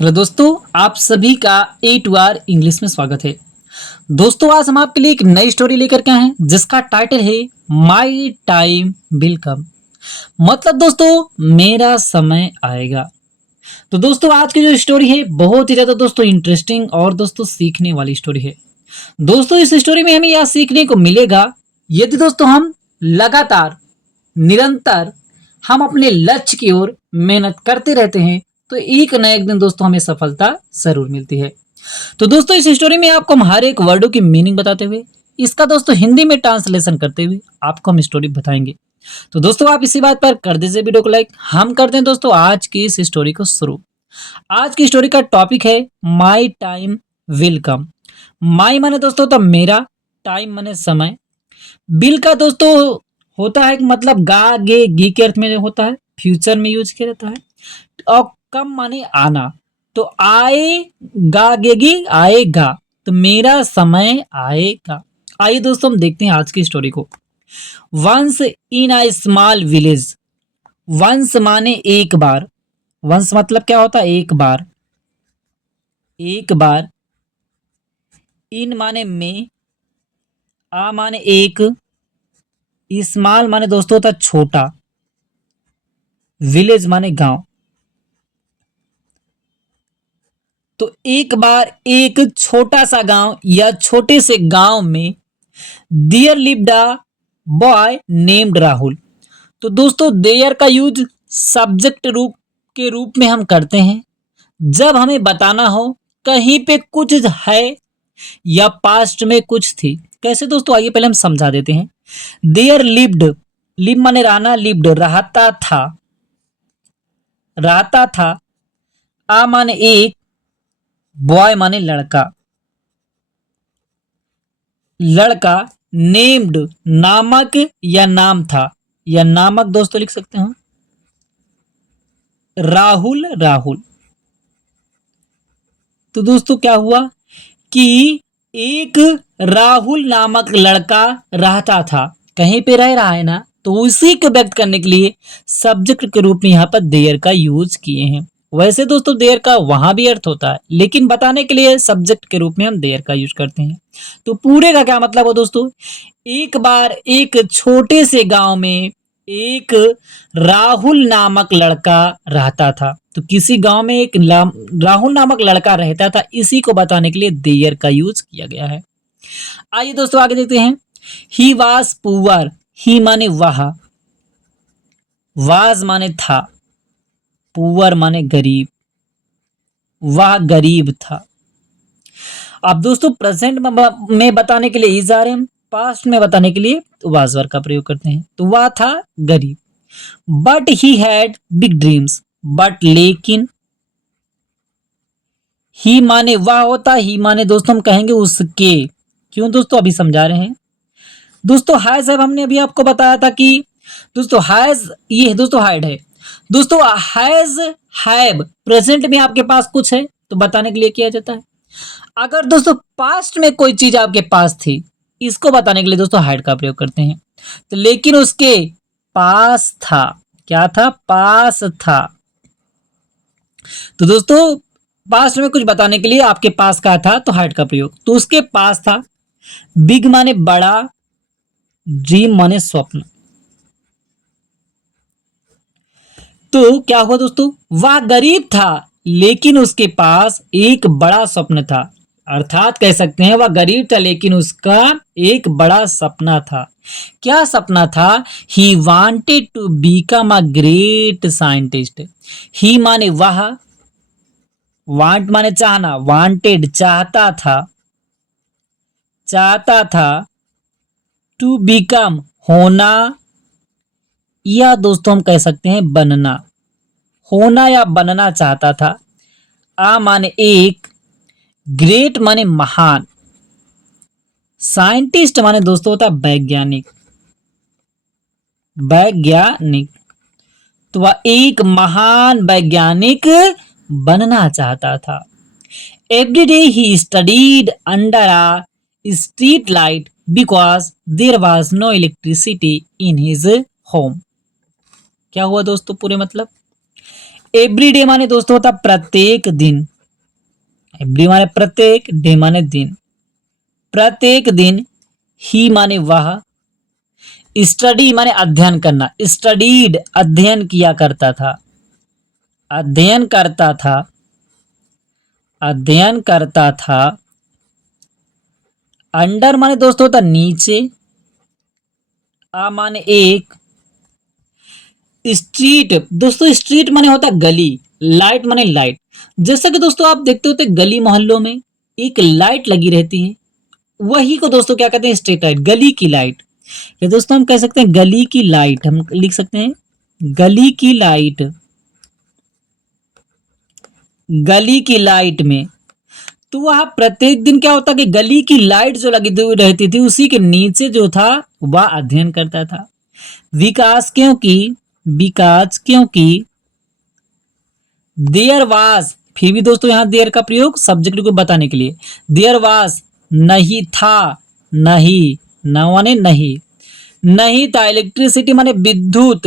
Hello दोस्तों, आप सभी का ए टू आर इंग्लिश में स्वागत है। दोस्तों, आज हम आपके लिए एक नई स्टोरी लेकर के आए हैं जिसका टाइटल है माई टाइम विल कम। मतलब दोस्तों, मेरा समय आएगा। तो दोस्तों, आज की जो स्टोरी है बहुत ही ज्यादा दोस्तों इंटरेस्टिंग और दोस्तों सीखने वाली स्टोरी है। दोस्तों, इस स्टोरी में हमें यह सीखने को मिलेगा, यदि दोस्तों हम लगातार निरंतर हम अपने लक्ष्य की ओर मेहनत करते रहते हैं तो एक न एक दिन दोस्तों हमें सफलता जरूर मिलती है। तो दोस्तों, इस स्टोरी में आपको हम हर एक वर्डों की मीनिंग बताते हुए इसका दोस्तों हिंदी में ट्रांसलेशन करते हुए आपको हम स्टोरी बताएंगे। तो दोस्तों, आप इसी बात पर कर दीजिए वीडियो को लाइक। हम करते हैं दोस्तों आज की इस स्टोरी को शुरू। आज की स्टोरी का टॉपिक है माई टाइम विल कम। माई माने दोस्तों होता मेरा, टाइम माने समय, बिल का दोस्तों होता है मतलब गा गे गी के अर्थ में जो होता है, फ्यूचर में यूज किया जाता है। और कम माने आना, तो आएगा गेगी आएगा, तो मेरा समय आएगा। आइए दोस्तों हम देखते हैं आज की स्टोरी को। Once in a small village. Once माने एक बार। वंस मतलब क्या होता है? एक बार। एक बार। इन माने में। आ माने एक। स्मॉल माने दोस्तों होता है छोटा। विलेज माने गांव। तो एक बार एक छोटा सा गांव या छोटे से गांव में there lived a boy named Rahul. तो दोस्तों, देयर का यूज सब्जेक्ट रूप के रूप में हम करते हैं जब हमें बताना हो कहीं पे कुछ है या पास्ट में कुछ थी। कैसे दोस्तों, आइए पहले हम समझा देते हैं। देयर लिव्ड, लिव माने रहना, लिव्ड रहता था। रहता था। आ माने एक, बॉय माने लड़का। लड़का, नेम्ड नामक या नाम था, या नामक दोस्तों लिख सकते हो। राहुल, राहुल। तो दोस्तों क्या हुआ कि एक राहुल नामक लड़का रहता था। कहीं पे रह रहा है ना, तो उसी को व्यक्त करने के लिए सब्जेक्ट के रूप में यहाँ पर देयर का यूज किए हैं। वैसे दोस्तों देयर का वहां भी अर्थ होता है, लेकिन बताने के लिए सब्जेक्ट के रूप में हम देयर का यूज करते हैं। तो पूरे का क्या मतलब हो दोस्तों? एक बार एक छोटे से गांव में एक राहुल नामक लड़का रहता था। तो किसी गांव में एक राहुल नामक लड़का रहता था, इसी को बताने के लिए देयर का यूज किया गया है। आइए दोस्तों आगे देखते हैं। He was poor. ही माने वह, वाज माने था, पुअर माने गरीब, वह गरीब था। अब दोस्तों प्रेजेंट में बताने के लिए इज आ रहे हैं, पास्ट में बताने के लिए वाज वर्ड का प्रयोग करते हैं। तो वह था गरीब। But he had big dreams. But लेकिन, ही माने वह होता, ही माने दोस्तों हम कहेंगे उसके। क्यों दोस्तों, अभी समझा रहे हैं। दोस्तों हैज है, हमने अभी आपको बताया था कि दोस्तों हैज ये दोस्तों हाइड है। दोस्तों हैज, हैव प्रेजेंट में आपके पास कुछ है तो बताने के लिए किया जाता है। अगर दोस्तों पास्ट में कोई चीज आपके पास थी, इसको बताने के लिए दोस्तों हाइड का प्रयोग करते हैं। तो लेकिन उसके पास था। क्या था? पास था। तो दोस्तों पास्ट में कुछ बताने के लिए आपके पास का था तो हाइड का प्रयोग। तो उसके पास था। बिग माने बड़ा, ड्रीम माने स्वप्न। तो क्या हुआ दोस्तों? वह गरीब था लेकिन उसके पास एक बड़ा स्वप्न था। अर्थात कह सकते हैं वह गरीब था लेकिन उसका एक बड़ा सपना था। क्या सपना था? He wanted to become a great scientist. He माने वह, वांट माने चाहना, वांटेड चाहता था, चाहता था, टू बिकम होना, या दोस्तों हम कह सकते हैं बनना। होना या बनना चाहता था। आ माने एक, ग्रेट माने महान, साइंटिस्ट माने दोस्तों होता वैज्ञानिक। वैज्ञानिक, तो वह एक महान वैज्ञानिक बनना चाहता था। Every day he studied under a street light because there was no electricity in his home. क्या हुआ दोस्तों पूरे मतलब? एवरी डे माने दोस्तों होता प्रत्येक दिन, एवरी माने प्रत्येक, डे माने दिन, प्रत्येक दिन। ही माने वह, स्टडी माने अध्ययन करना, स्टडीड अध्ययन किया करता था, अध्ययन करता था, अध्ययन करता था। अंडर माने दोस्तों होता नीचे, आ माने एक, स्ट्रीट दोस्तों स्ट्रीट माने होता गली, लाइट माने लाइट। जैसा कि दोस्तों आप देखते होते गली मोहल्लों में एक लाइट लगी रहती है, वही को दोस्तों क्या कहते हैं, स्ट्रीट लाइट, गली की लाइट। या दोस्तों हम कह सकते हैं गली की लाइट, हम लिख सकते हैं गली की लाइट, गली की लाइट में। तो वह प्रत्येक दिन क्या होता कि गली की लाइट जो लगी हुई रहती थी उसी के नीचे जो था वह अध्ययन करता था। विकास क्योंकि, विकास क्योंकि देयर वाज, फिर भी दोस्तों यहां देयर का प्रयोग सब्जेक्ट को बताने के लिए, देयर वाज नहीं था, नहीं, न माने नहीं, नहीं था, इलेक्ट्रिसिटी माने विद्युत,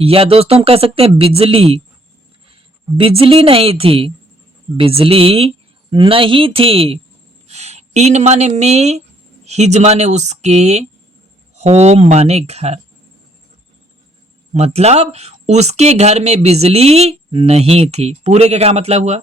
या दोस्तों हम कह सकते हैं बिजली, बिजली नहीं थी, बिजली नहीं थी। इन माने में, हिज माने उसके, होम माने घर, मतलब उसके घर में बिजली नहीं थी। पूरे का क्या मतलब हुआ,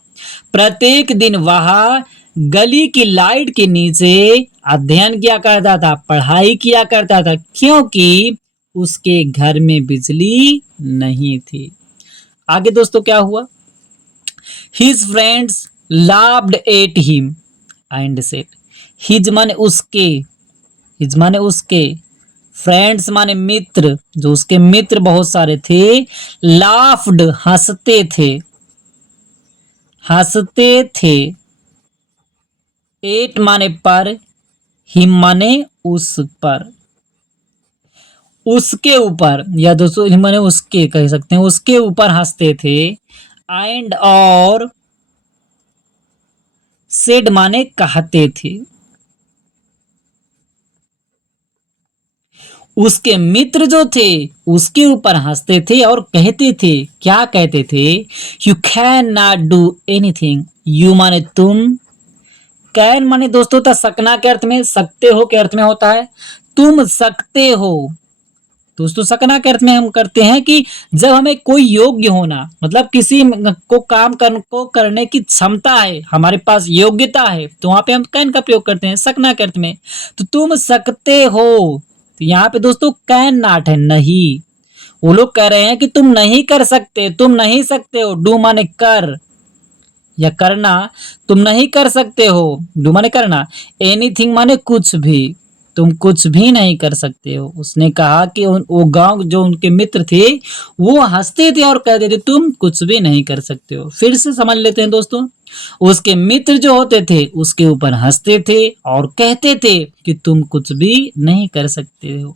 प्रत्येक दिन वह गली की लाइट के नीचे अध्ययन किया करता था, पढ़ाई किया करता था, क्योंकि उसके घर में बिजली नहीं थी। आगे दोस्तों क्या हुआ, his friends laughed at him and said, his माने उसके, हिज माने उसके, फ्रेंड्स माने मित्र, जो उसके मित्र बहुत सारे थे, लाफ्ड हंसते थे, हंसते थे, एट माने पर, हिम माने उस पर, उसके ऊपर, या दोस्तों हिम माने उसके कह सकते हैं, उसके ऊपर हंसते थे। एंड और सेड माने कहते थे, उसके मित्र जो थे उसके ऊपर हंसते थे और कहते थे, क्या कहते थे, you can not do anything, you माने तुम, कैन माने दोस्तों था सकना के अर्थ में, सकते हो के अर्थ में होता है, तुम सकते हो। दोस्तों सकना के अर्थ में हम करते हैं कि जब हमें कोई योग्य होना, मतलब किसी को काम को करने की क्षमता है, हमारे पास योग्यता है, तो वहां पे हम कैन का प्रयोग करते हैं सकना के अर्थ में। तो तुम सकते हो, तो यहाँ पे दोस्तों कैन नॉट है, नहीं, वो लोग कह रहे हैं कि तुम नहीं कर सकते, तुम नहीं सकते हो, डू माने कर या करना, तुम नहीं कर सकते हो, डू माने करना, एनीथिंग माने कुछ भी, तुम कुछ भी नहीं कर सकते हो। उसने कहा कि वो गांव जो उनके मित्र थे वो हंसते थे और कहते थे तुम कुछ भी नहीं कर सकते हो। फिर से समझ लेते हैं दोस्तों, उसके मित्र जो होते थे उसके ऊपर हंसते थे और कहते थे कि तुम कुछ भी नहीं कर सकते हो।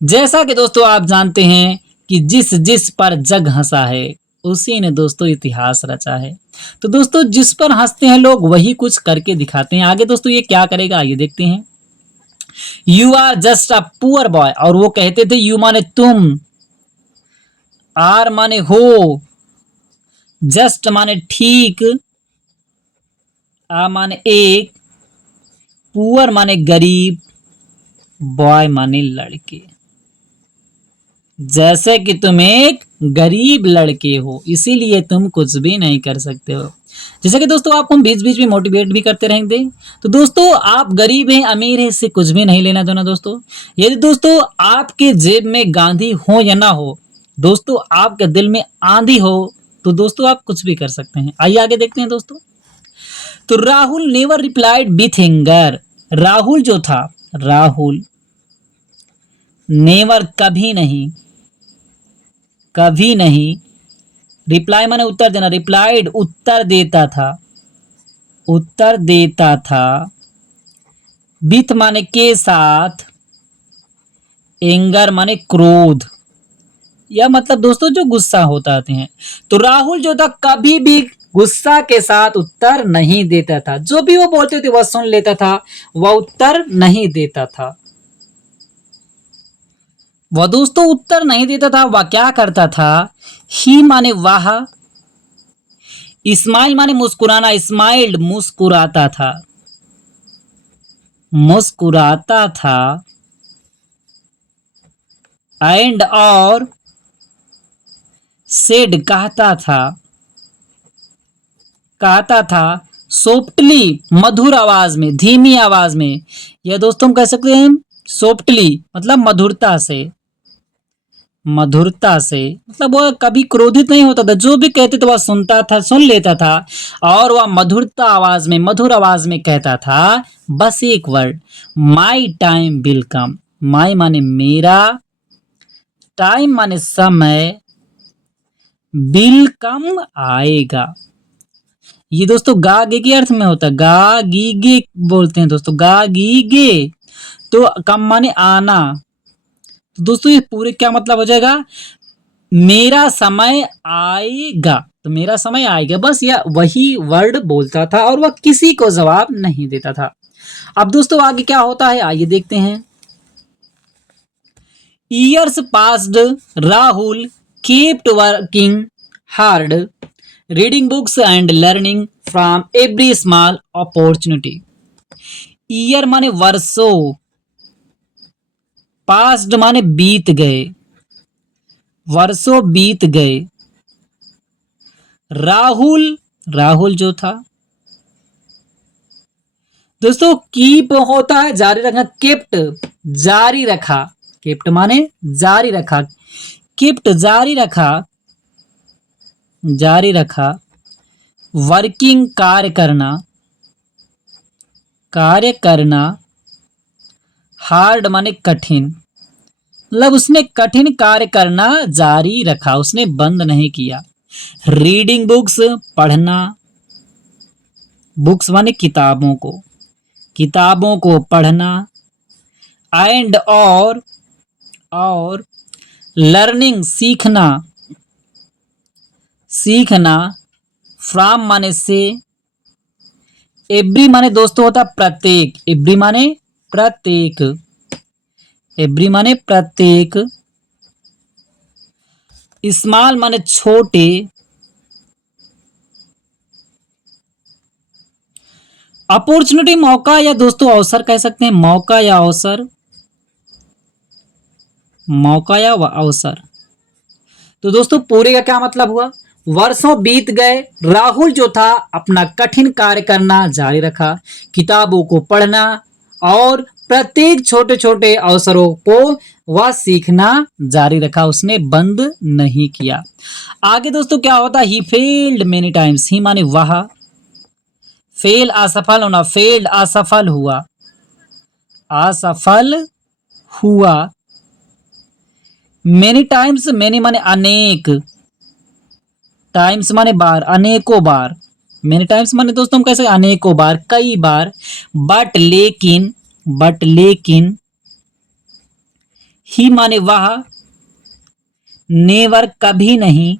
जैसा कि दोस्तों आप जानते हैं कि जिस जिस पर जग हंसा है उसी ने दोस्तों इतिहास रचा है। तो दोस्तों जिस पर हंसते हैं लोग वही कुछ करके दिखाते हैं। आगे दोस्तों ये क्या करेगा आइए देखते हैं। You are just a poor boy, और वो कहते थे यू माने तुम, आर माने हो, जस्ट माने ठीक, आ माने एक, पुअर माने गरीब, बॉय माने लड़के। जैसे कि तुम एक गरीब लड़के हो इसीलिए तुम कुछ भी नहीं कर सकते हो। जैसे कि दोस्तों आपको हम बीच बीच में मोटिवेट भी करते रहेंगे। तो दोस्तों आप गरीब हैं अमीर हैं इससे कुछ भी नहीं लेना देना दोस्तों। यदि दोस्तों आपके जेब में गांधी हो या ना हो, दोस्तों आपके दिल में आंधी हो, तो दोस्तों आप कुछ भी कर सकते हैं। आइए आगे देखते हैं दोस्तों। तो Rahul never replied with anger, Rahul जो था, राहुल नेवर कभी नहीं, कभी नहीं, रिप्लाई माने उत्तर देना, रिप्लाइड उत्तर देता था, उत्तर देता था, विथ माने के साथ, एंगर माने क्रोध, या मतलब दोस्तों जो गुस्सा होता हैं। तो राहुल जो था कभी भी गुस्सा के साथ उत्तर नहीं देता था, जो भी वो बोलते थे वह सुन लेता था, वह उत्तर नहीं देता था। वह दोस्तों उत्तर नहीं देता था, वह क्या करता था, ही माने वह, स्माइल माने मुस्कुराना, स्माइल्ड मुस्कुराता था, मुस्कुराता था। एंड और सेड कहता था, कहता था। सॉफ्टली मधुर आवाज में, धीमी आवाज में। यह दोस्तों हम कह सकते हैं सॉफ्टली मतलब मधुरता से, मधुरता से मतलब वह कभी क्रोधित नहीं होता था, जो भी कहते थे वह सुनता था, सुन लेता था। और वह मधुरता आवाज में, मधुर आवाज में कहता था बस एक word, my time will come. My माने मेरा, टाइम माने समय, विल कम आएगा। ये दोस्तों गा गे के अर्थ में होता है, गा गी गे बोलते हैं दोस्तों, गा गी गे। तो कम माने आना। तो दोस्तों ये पूरे क्या मतलब हो जाएगा, मेरा समय आएगा। तो मेरा समय आएगा, बस यह वही वर्ड बोलता था और वह किसी को जवाब नहीं देता था। अब दोस्तों आगे क्या होता है आइए देखते हैं। Years passed, Rahul kept working hard, reading books and learning from every small opportunity. Year माने वर्षों, पास्ट माने बीत गए, वर्षों बीत गए। राहुल, राहुल जो था दोस्तों, कीप होता है जारी रखना, केप्ट जारी रखा, केप्ट माने जारी रखा, केप्ट जारी रखा, जारी रखा। वर्किंग कार्य करना, कार्य करना। हार्ड माने कठिन, मतलब उसने कठिन कार्य करना जारी रखा, उसने बंद नहीं किया। रीडिंग बुक्स पढ़ना, बुक्स माने किताबों को, किताबों को पढ़ना। एंड और लर्निंग सीखना, सीखना। फ्रॉम माने से, एवरी माने दोस्तों होता प्रत्येक, एवरी माने प्रत्येक, एवरी माने प्रत्येक। स्मॉल माने छोटे। अपॉर्चुनिटी मौका या दोस्तों अवसर कह सकते हैं, मौका या अवसर, मौका या अवसर। तो दोस्तों पूरे का क्या मतलब हुआ, वर्षों बीत गए, राहुल जो था अपना कठिन कार्य करना जारी रखा, किताबों को पढ़ना और प्रत्येक छोटे छोटे अवसरों को वह सीखना जारी रखा, उसने बंद नहीं किया। आगे दोस्तों क्या होता, ही फेल्ड मेनी टाइम्स, ही माने वह, फेल असफल होना, फेल्ड असफल हुआ, असफल हुआ। मेनी टाइम्स, मेनी माने अनेक, टाइम्स माने बार, अनेकों बार। मेनी टाइम्स माने दोस्तों हम कह सकते अनेकों बार, कई बार। बट लेकिन, बट लेकिन। ही माने वह, नेवर कभी नहीं,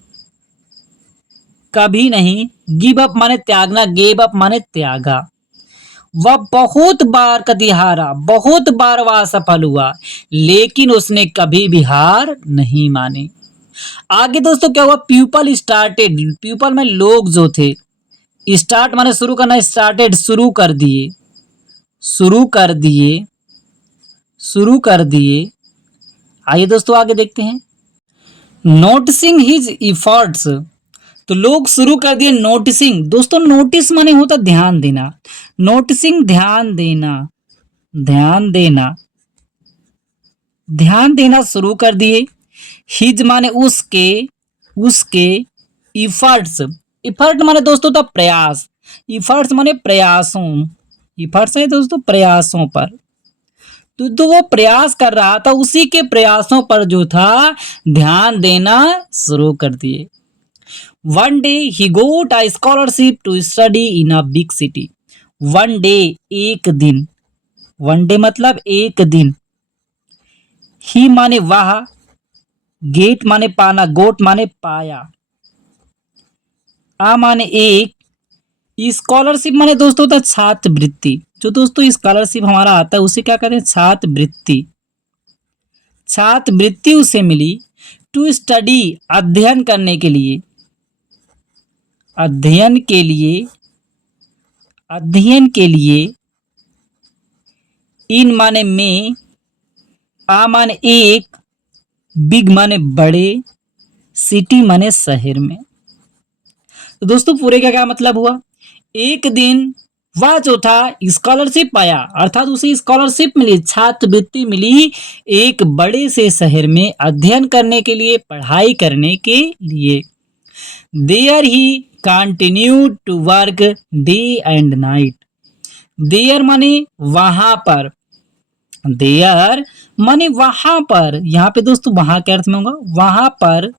कभी नहीं। गिव अप माने त्यागना, गेव अप माने त्यागा। वह बहुत बार कतिहारा, बहुत बार वह असफल हुआ, लेकिन उसने कभी भी हार नहीं मानी। आगे दोस्तों क्या हुआ, पीपल स्टार्टेड, पीपल में लोग जो थे, स्टार्ट माने शुरू करना, स्टार्टेड शुरू कर दिए, शुरू कर दिए, शुरू कर दिए। आइए दोस्तों आगे देखते हैं। नोटिसिंग हिज इफर्ट्स, तो लोग शुरू कर दिए नोटिसिंग। दोस्तों नोटिस माने होता ध्यान देना, नोटिसिंग ध्यान देना, ध्यान देना, ध्यान देना शुरू कर दिए। हिज माने उसके, उसके। इफर्ट्स, इफर्ट माने दोस्तों था प्रयास, इफर्ट्स माने प्रयासों, इफर्ट्स है दोस्तों प्रयासों पर। तो वो प्रयास कर रहा था, उसी के प्रयासों पर जो था ध्यान देना शुरू कर दिए। One day he got a scholarship to study in a big city. One day एक दिन, वन डे मतलब एक दिन। ही माने वह, गेट माने पाना, गोट माने पाया। आ माने एक, स्कॉलरशिप माने दोस्तों होता छात्रवृत्ति। जो दोस्तों स्कॉलरशिप हमारा आता है उसे क्या कहते हैं, छात्रवृत्ति, छात्रवृत्ति उसे मिली। टू स्टडी अध्ययन करने के लिए, अध्ययन के लिए, अध्ययन के लिए, इन माने में, आ माने एक, बिग माने बड़े, सिटी माने शहर में। तो दोस्तों पूरे का क्या मतलब हुआ, एक दिन वह जो था स्कॉलरशिप पाया, अर्थात उसे स्कॉलरशिप मिली, छात्रवृत्ति मिली एक बड़े से शहर में अध्ययन करने के लिए, पढ़ाई करने के लिए। There he continue to work day and night. There माने वहां पर, देयर माने वहां पर, यहाँ पे दोस्तों वहां के अर्थ में होगा वहां पर,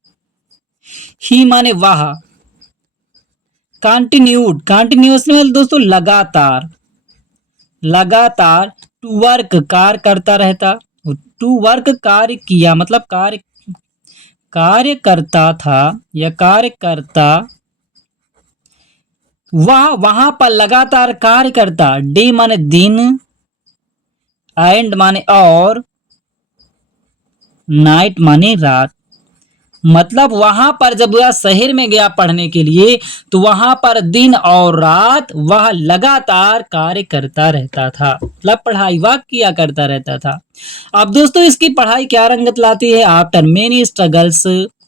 ही माने वह, कंटिन्यूड, कंटिन्यूअसली मतलब दोस्तों लगातार, लगातार, टू वर्क कार्य करता रहता, टू वर्क कार्य किया मतलब कार्य, कार्य करता था या कार्य करता, वह वहां पर लगातार कार्य करता, डे माने दिन, एंड माने और, नाइट माने रात। मतलब वहां पर जब वह शहर में गया पढ़ने के लिए तो वहां पर दिन और रात वह लगातार कार्य करता रहता था, मतलब पढ़ाई वह किया करता रहता था। अब दोस्तों इसकी पढ़ाई क्या रंगत लाती है, after many struggles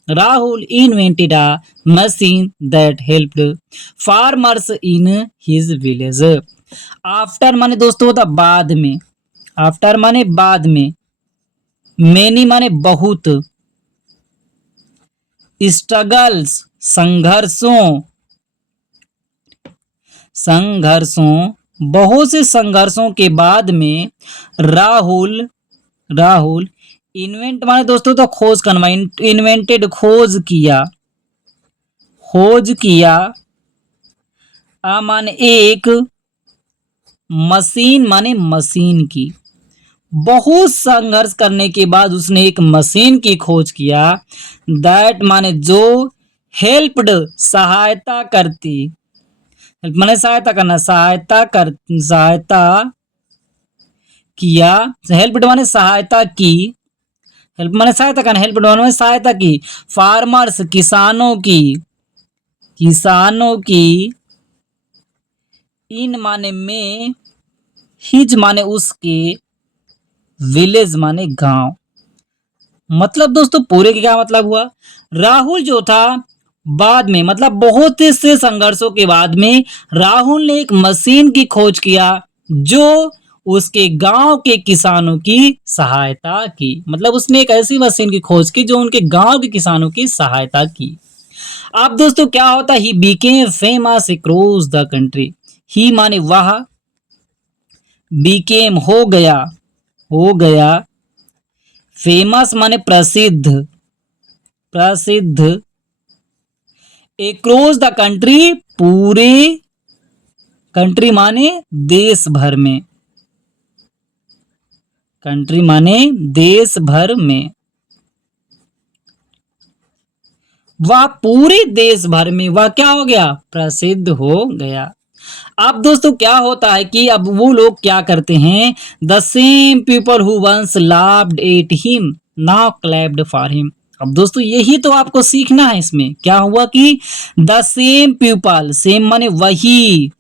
Rahul invented a machine that helped farmers in his village. After माने दोस्तों होता बाद में, आफ्टर माने बाद में, मेनी माने बहुत, स्ट्रगल्स संघर्षों, संघर्षों, बहुत से संघर्षों के बाद में राहुल, राहुल इन्वेंट माने दोस्तों तो खोज करना, इन्वेंटेड खोज किया, खोज किया, आ माने एक, मशीन माने मशीन की, बहुत संघर्ष करने के बाद उसने एक मशीन की खोज किया, दैट माने जो, हेल्प्ड सहायता करती, हेल्प माने सहायता करना, सहायता कर, सहायता किया, हेल्प्ड माने सहायता की, हेल्प माने सहायता करना, हेल्प्ड माने सहायता की, फार्मर्स किसानों की, किसानों की, इन माने में, हिज माने उसके, विलेज माने गांव। मतलब दोस्तों पूरे का क्या मतलब हुआ, राहुल जो था बाद में मतलब बहुत से संघर्षों के बाद में राहुल ने एक मशीन की खोज किया जो उसके गांव के किसानों की सहायता की, मतलब उसने एक ऐसी मशीन की खोज की जो उनके गांव के किसानों की सहायता की। अब दोस्तों क्या होता, he became famous across the country, he माने वह, बीकेम हो गया, हो गया, फेमस माने प्रसिद्ध, प्रसिद्ध, अक्रॉस द कंट्री पूरे, कंट्री माने देश भर में, कंट्री माने देश भर में, वह पूरे देश भर में वह क्या हो गया, प्रसिद्ध हो गया। अब दोस्तों क्या होता है कि अब वो लोग क्या करते हैं, the same people who once laughed at him now clapped for him. अब दोस्तों यही तो आपको सीखना है, इसमें क्या हुआ कि द सेम पीपल, सेम माने वही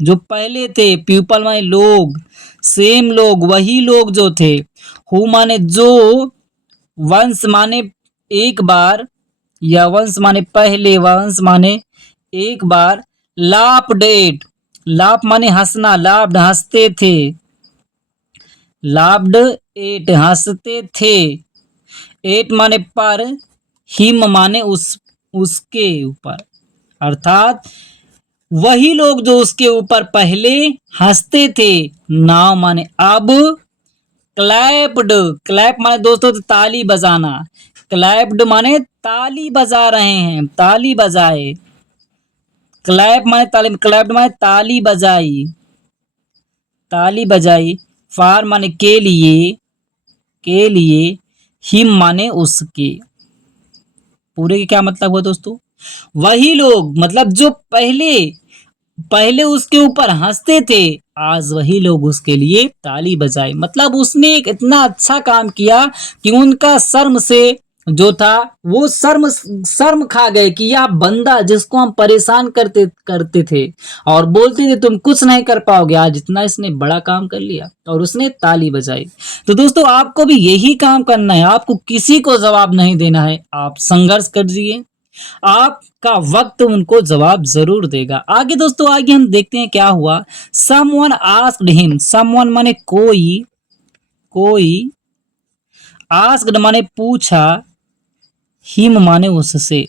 जो पहले थे, पीपल माने लोग, सेम लोग वही लोग जो थे, हु माने जो, वंस माने एक बार, या वंस माने पहले, वंस माने एक बार, लाफ्ड एट, लाफ माने हंसना, लाफ्ड हंसते थे, लाफ्ड एट हंसते थे, एट माने पर, हिम माने उसके ऊपर, अर्थात वही लोग जो उसके ऊपर पहले हंसते थे, नाउ माने अब, क्लैप्ड, क्लैप माने दोस्तों ताली बजाना, क्लैप्ड माने ताली बजा रहे हैं, ताली बजाए, क्लैप माने ताली, क्लैप्ड माने ताली बजाई, ताली बजाई, फार माने के लिए, के लिए, हिम माने उसके। पूरे के क्या मतलब हुआ दोस्तों, वही लोग मतलब जो पहले, पहले उसके ऊपर हंसते थे, आज वही लोग उसके लिए ताली बजाए। मतलब उसने एक इतना अच्छा काम किया कि उनका शर्म से जो था वो शर्म शर्म खा गए कि यह बंदा जिसको हम परेशान करते करते थे और बोलते थे तुम कुछ नहीं कर पाओगे, आज इतना इसने बड़ा काम कर लिया और उसने ताली बजाई। तो दोस्तों आपको भी यही काम करना है, आपको किसी को जवाब नहीं देना है, आप संघर्ष करिए, आपका वक्त उनको जवाब जरूर देगा। आगे दोस्तों आगे हम देखते हैं क्या हुआ। समवन आस्क्ड हिम, समवन माने कोई, कोई, आस्क्ड माने पूछा, हिम माने उससे,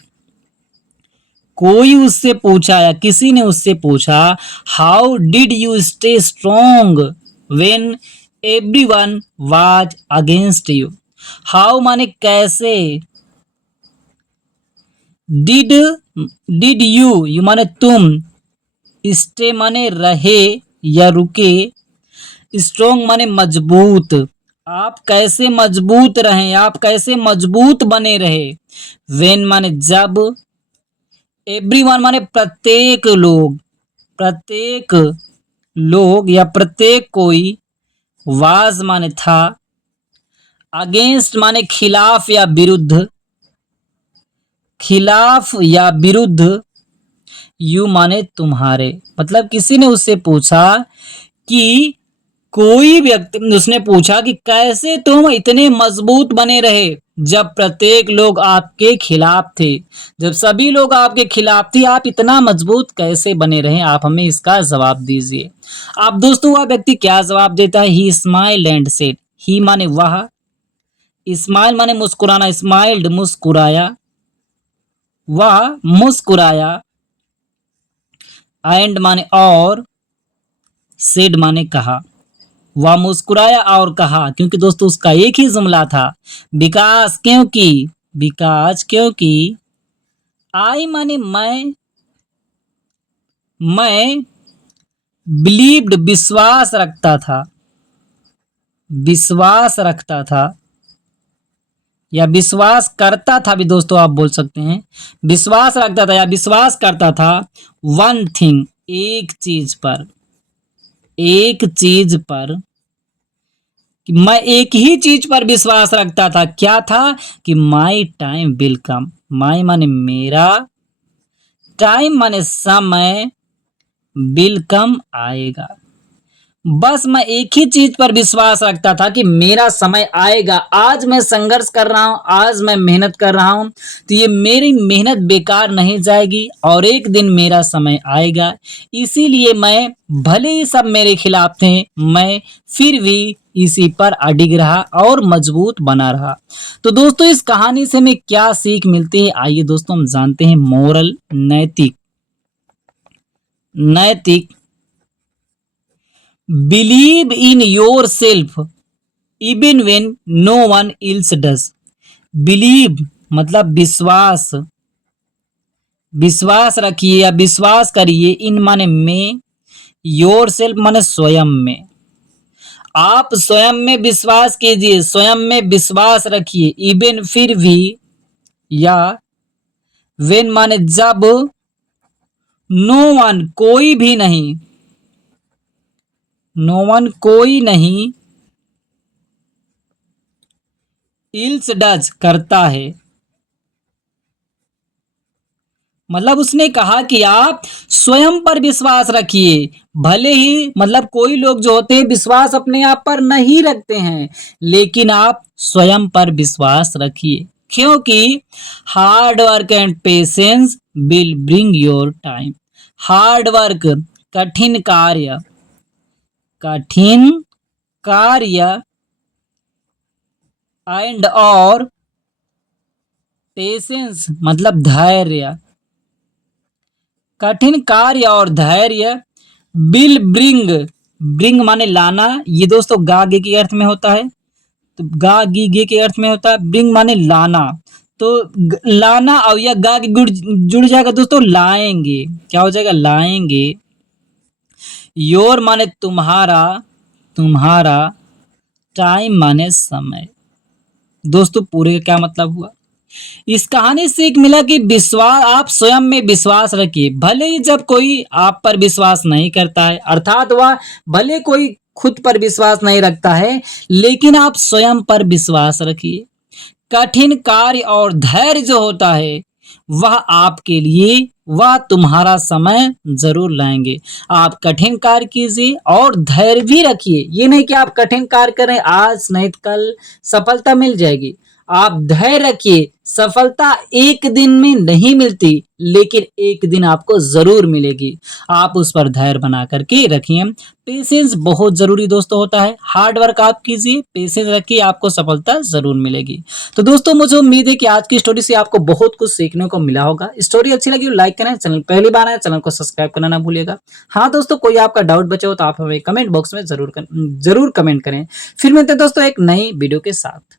कोई उससे पूछा या किसी ने उससे पूछा, how did you stay strong when everyone was against you. How माने कैसे, डिड, डिड यू माने तुम, स्टे माने रहे या रुके, स्ट्रोंग माने मजबूत, आप कैसे मजबूत रहें, आप कैसे मजबूत बने रहे। वेन माने जब, एवरीवन माने प्रत्येक लोग, प्रत्येक लोग या प्रत्येक कोई, वाज माने था, अगेंस्ट माने खिलाफ या विरुद्ध, खिलाफ या विरुद्ध, यू माने तुम्हारे। मतलब किसी ने उससे पूछा कि कोई व्यक्ति, उसने पूछा कि कैसे तुम इतने मजबूत बने रहे जब प्रत्येक लोग आपके खिलाफ थे, जब सभी लोग आपके खिलाफ थे, आप इतना मजबूत कैसे बने रहे, आप हमें इसका जवाब दीजिए। आप दोस्तों वह व्यक्ति क्या जवाब देता है, ही स्माइल्ड एंड सेड, ही माने वह, स्माइल माने मुस्कुराना, स्माइल्ड मुस्कुराया, वह मुस्कुराया, एंड माने और, सेड माने कहा, वह मुस्कुराया और कहा, क्योंकि दोस्तों उसका एक ही जुमला था, विकास क्योंकि, विकास क्योंकि, आई माने मैं बिलीव्ड विश्वास रखता था, विश्वास रखता था या विश्वास करता था भी दोस्तों आप बोल सकते हैं, विश्वास रखता था या विश्वास करता था, वन थिंग एक चीज पर, एक चीज पर, कि मैं एक ही चीज पर विश्वास रखता था, क्या था कि माई टाइम विल कम, माई माने मेरा, टाइम माने समय, विल कम आएगा। बस मैं एक ही चीज पर विश्वास रखता था कि मेरा समय आएगा, आज मैं संघर्ष कर रहा हूं, आज मैं मेहनत कर रहा हूं, तो ये मेरी मेहनत बेकार नहीं जाएगी और एक दिन मेरा समय आएगा। इसीलिए मैं, भले ही सब मेरे खिलाफ थे, मैं फिर भी इसी पर अडिग रहा और मजबूत बना रहा। तो दोस्तों इस कहानी से हमें क्या सीख मिलती है, आइए दोस्तों हम जानते हैं। मोरल, नैतिक, नैतिक, believe in your self even when no one else does. Believe मतलब विश्वास, विश्वास रखिए या विश्वास करिए, इन माने में, योर सेल्फ माने स्वयं में, आप स्वयं में विश्वास कीजिए, स्वयं में विश्वास रखिए, इवन फिर भी, या वेन माने जब, नो वन कोई भी नहीं, नो वन कोई नहीं, इल्स डज करता है। मतलब उसने कहा कि आप स्वयं पर विश्वास रखिए, भले ही मतलब कोई लोग जो होते हैं विश्वास अपने आप पर नहीं रखते हैं, लेकिन आप स्वयं पर विश्वास रखिए, क्योंकि hard work and patience will bring your time. Hard work कठिन कार्य, कठिन कार्य, एंड और पेशेंस मतलब धैर्य, कठिन कार्य और धैर्य, विल ब्रिंग, ब्रिंग माने लाना, ये दोस्तों गा गे के अर्थ में होता है, तो गा गी गे के अर्थ में होता है, ब्रिंग माने लाना, तो लाना और या गा के जुड़ जाएगा दोस्तों लाएंगे, क्या हो जाएगा लाएंगे। योर माने तुम्हारा, तुम्हारा, टाइम माने समय। दोस्तों पूरे का क्या मतलब हुआ, इस कहानी से सीख मिला कि विश्वास, आप स्वयं में विश्वास रखिए, भले ही जब कोई आप पर विश्वास नहीं करता है, अर्थात वह भले कोई खुद पर विश्वास नहीं रखता है, लेकिन आप स्वयं पर विश्वास रखिए। कठिन कार्य और धैर्य जो होता है वह आपके लिए वह तुम्हारा समय जरूर लाएंगे। आप कठिन कार्य कीजिए और धैर्य भी रखिए। ये नहीं कि आप कठिन कार्य करें आज नहीं तो कल सफलता मिल जाएगी। आप धैर्य रखिए। सफलता एक दिन में नहीं मिलती लेकिन एक दिन आपको जरूर मिलेगी। आप उस पर धैर्य बना करके रखिए। पेशेंस बहुत जरूरी दोस्तों होता है। हार्ड वर्क आप कीजिए, पेशेंस रखिए, आपको सफलता जरूर मिलेगी। तो दोस्तों मुझे उम्मीद है कि आज की स्टोरी से आपको बहुत कुछ सीखने को मिला होगा। स्टोरी अच्छी लगी तो लाइक करें, चैनल पहली बार आए चैनल को सब्सक्राइब करना ना भूलिएगा। हाँ दोस्तों, कोई आपका डाउट बचे हो तो आप हमें कमेंट बॉक्स में जरूर कमेंट करें। फिर मिलते हैं दोस्तों एक नई वीडियो के साथ।